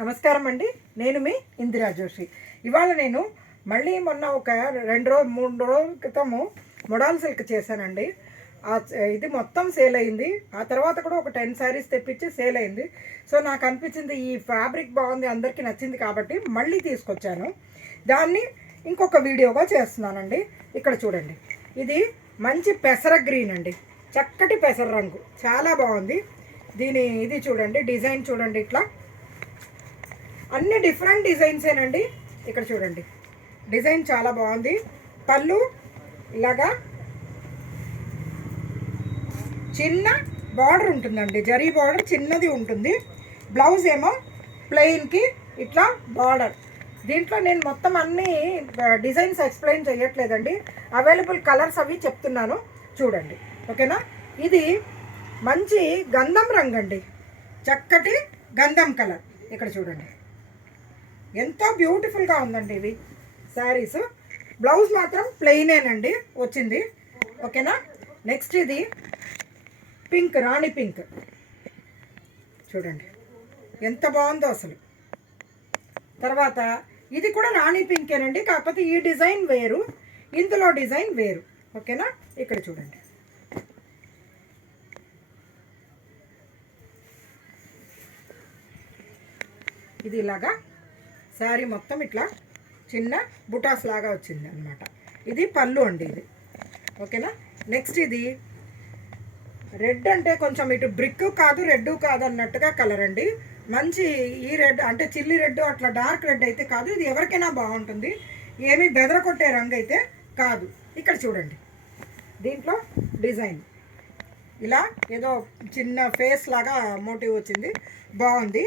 నమస్కారం అండి. నేను మీ ఇందిరా జోషి. ఇవాళ నేను మళ్ళీ మొన్న ఒక 3 రోజుల క్రితము మొడాల్ సిల్క్ చేశానండి. ఇది మొత్తం సేల్ అయింది. ఆ తర్వాత కూడా ఒక 10 శారీస్ తెప్పించి సేల్ అయింది. సో నాకు అనిపించింది ఈ ఫ్యాబ్రిక్ బాగుంది, అందరికీ నచ్చింది కాబట్టి మళ్ళీ తీసుకొచ్చాను. దాన్ని ఇంకొక వీడియోగా చేస్తున్నానండి. ఇక్కడ చూడండి, ఇది మంచి పెసర గ్రీన్ అండి, చక్కటి పెసర రంగు, చాలా బాగుంది. ఇది చూడండి, డిజైన్ చూడండి, ఇట్లా అన్ని డిఫరెంట్ డిజైన్సేనండి. ఇక్కడ చూడండి, డిజైన్ చాలా బాగుంది. పళ్ళు ఇలాగా చిన్న బార్డర్ ఉంటుందండి, జరీ బార్డర్ చిన్నది ఉంటుంది. బ్లౌజ్ ఏమో ప్లెయిన్కి ఇట్లా బార్డర్. దీంట్లో నేను మొత్తం అన్ని డిజైన్స్ ఎక్స్ప్లెయిన్ చేయట్లేదండి, అవైలబుల్ కలర్స్ అవి చెప్తున్నాను చూడండి, ఓకేనా. ఇది మంచి గంధం రంగు అండి, చక్కటి గంధం కలర్. ఇక్కడ చూడండి, ఎంతో బ్యూటిఫుల్గా ఉందండి ఇది శారీస్. బ్లౌజ్ మాత్రం ప్లెయినేనండి వచ్చింది, ఓకేనా. నెక్స్ట్ ఇది పింక్, రాణి పింక్ చూడండి, ఎంత బాగుందో అసలు. తర్వాత ఇది కూడా రాణి పింకేనండి, కాకపోతే ఈ డిజైన్ వేరు, ఇందులో డిజైన్ వేరు, ఓకేనా. ఇక్కడ చూడండి, ఇది ఇలాగా శారీ మొత్తం ఇట్లా చిన్న బుటాస్ లాగా వచ్చింది అనమాట. ఇది పళ్ళు అండి ఇది, ఓకేనా. నెక్స్ట్ ఇది రెడ్, అంటే కొంచెం ఇటు బ్రిక్ కాదు రెడ్ కాదు అన్నట్టుగా కలర్ అండి. మంచి ఈ రెడ్ అంటే చిల్లీ రెడ్, అట్లా డార్క్ రెడ్ అయితే కాదు, ఇది ఎవరికైనా బాగుంటుంది, ఏమీ బెదర కొట్టే రంగు అయితే కాదు. ఇక్కడ చూడండి, దీంట్లో డిజైన్ ఇలా ఏదో చిన్న ఫేస్ లాగా మోటివ్ వచ్చింది, బాగుంది.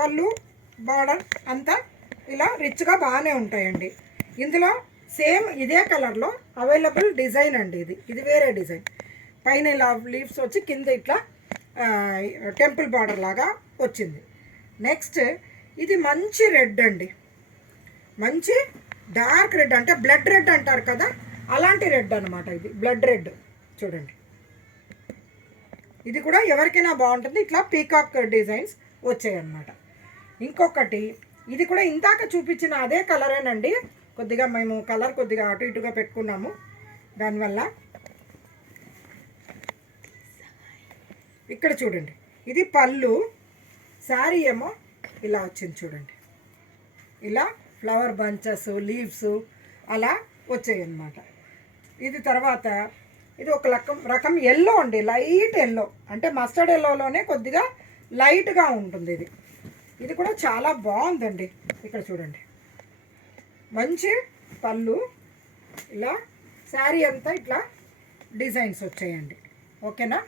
పళ్ళు బార్డర్ అంతా ఇలా రిచ్గా బాగానే ఉంటాయండి. ఇందులో సేమ్ ఇదే కలర్లో అవైలబుల్ డిజైన్ అండి. ఇది వేరే డిజైన్, పైన ఇలా లీవ్స్ వచ్చి కింద ఇట్లా టెంపుల్ బార్డర్ లాగా వచ్చింది. నెక్స్ట్ ఇది మంచి రెడ్ అండి, మంచి డార్క్ రెడ్, అంటే బ్లడ్ రెడ్ అంటారు కదా, అలాంటి రెడ్ అనమాట. ఇది బ్లడ్ రెడ్ చూడండి, ఇది కూడా ఎవరికైనా బాగుంటుంది. ఇట్లా పీకాక్ డిజైన్స్ వచ్చాయి అన్నమాట. ఇంకొకటి ఇది కూడా ఇందాక చూపించిన అదే కలరేనండి, కొద్దిగా మేము కలర్ కొద్దిగా అటు ఇటుగా పెట్టుకున్నాము దానివల్ల. ఇక్కడ చూడండి, ఇది పళ్ళు, శారీ ఏమో ఇలా వచ్చింది చూడండి, ఇలా ఫ్లవర్ బంచెస్, లీవ్స్ అలా వచ్చాయి అన్నమాట. ఇది తర్వాత ఇది ఒక రకం ఎల్లో అండి, లైట్ ఎల్లో, అంటే మస్టర్డ్ ఎల్లోలోనే కొద్దిగా లైట్గా ఉంటుంది ఇది. ఇది కూడా చాలా బాగుందండి. ఇక్కడ చూడండి, మంచి పళ్ళు, ఇలా శారీ అంతా ఇట్లా డిజైన్స్ వచ్చాయండి, ఓకేనా.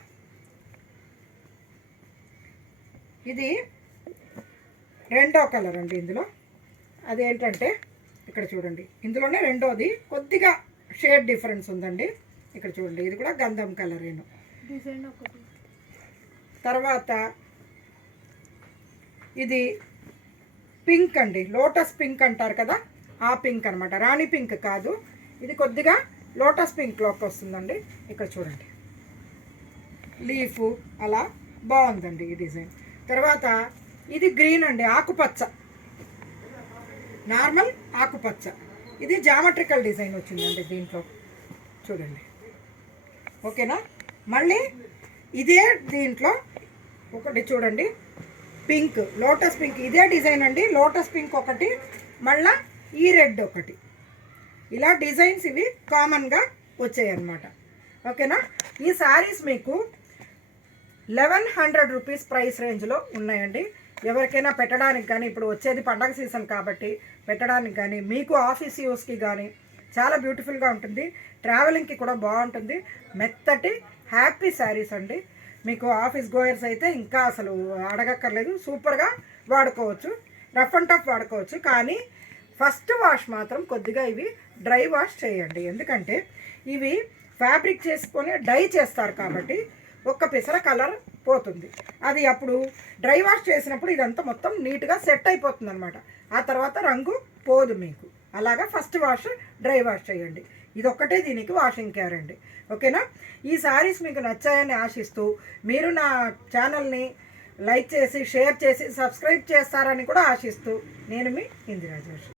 ఇది రెండో కలర్ అండి ఇందులో. అదేంటంటే ఇక్కడ చూడండి, ఇందులోనే రెండోది కొద్దిగా షేడ్ డిఫరెన్స్ ఉందండి. ఇక్కడ చూడండి, ఇది కూడా గంధం కలరేను. తర్వాత ఇది పింక్ అండి, లోటస్ పింక్ అంటారు కదా, ఆ పింక్ అనమాట, రాణి పింక్ కాదు. ఇది కొద్దిగా లోటస్ పింక్లోకి వస్తుందండి. ఇక్కడ చూడండి, లీఫ్ అలా బాగుందండి ఈ డిజైన్. తర్వాత ఇది గ్రీన్ అండి, ఆకుపచ్చ, నార్మల్ ఆకుపచ్చ. ఇది జామెట్రికల్ డిజైన్ వచ్చిందండి దీంట్లో చూడండి, ఓకేనా. మళ్ళీ ఇదే దీంట్లో ఒకటి చూడండి, పింక్, లోటస్ పింక్, ఇదే డిజైన్ అండి. లోటస్ పింక్ ఒకటి, మళ్ళా ఈ రెడ్ ఒకటి, ఇలా డిజైన్స్ ఇవి కామన్గా వచ్చాయి అన్నమాట, ఓకేనా. ఈ శారీస్ మీకు 1100 రూపీస్ ప్రైస్ రేంజ్లో ఉన్నాయండి. ఎవరికైనా పెట్టడానికి కానీ, ఇప్పుడు వచ్చేది పండగ సీజన్ కాబట్టి పెట్టడానికి కానీ, మీకు ఆఫీస్ యూస్కి కానీ చాలా బ్యూటిఫుల్గా ఉంటుంది, ట్రావెలింగ్కి కూడా బాగుంటుంది. మెత్తటి హ్యాపీ శారీస్ అండి. మీకు ఆఫీస్ గోయర్స్ అయితే ఇంకా అసలు అడగక్కర్లేదు, సూపర్గా వాడుకోవచ్చు, రఫ్ అండ్ టఫ్ వాడుకోవచ్చు. కానీ ఫస్ట్ వాష్ మాత్రం కొద్దిగా ఇవి డ్రై వాష్ చేయండి, ఎందుకంటే ఇవి ఫ్యాబ్రిక్ చేసుకొని డై చేస్తారు కాబట్టి ఒక్క పిసర కలర్ పోతుంది. అది అప్పుడు డ్రై వాష్ చేసినప్పుడు ఇదంతా మొత్తం నీట్గా సెట్ అయిపోతుంది అనమాట. ఆ తర్వాత రంగు పోదు మీకు. అలాగా ఫస్ట్ వాష్ డ్రై వాష్ చేయండి. ఇదొక్కటే దీనికి వాషింగ్ కేర్ అండి, ఓకేనా. ఈ శారీస్ మీకు నచ్చాయని ఆశిస్తూ మీరు నా ఛానల్ని లైక్ చేసి షేర్ చేసి సబ్స్క్రైబ్ చేస్తారని కూడా ఆశిస్తూ నేను మీ ఇందిరా జోషి.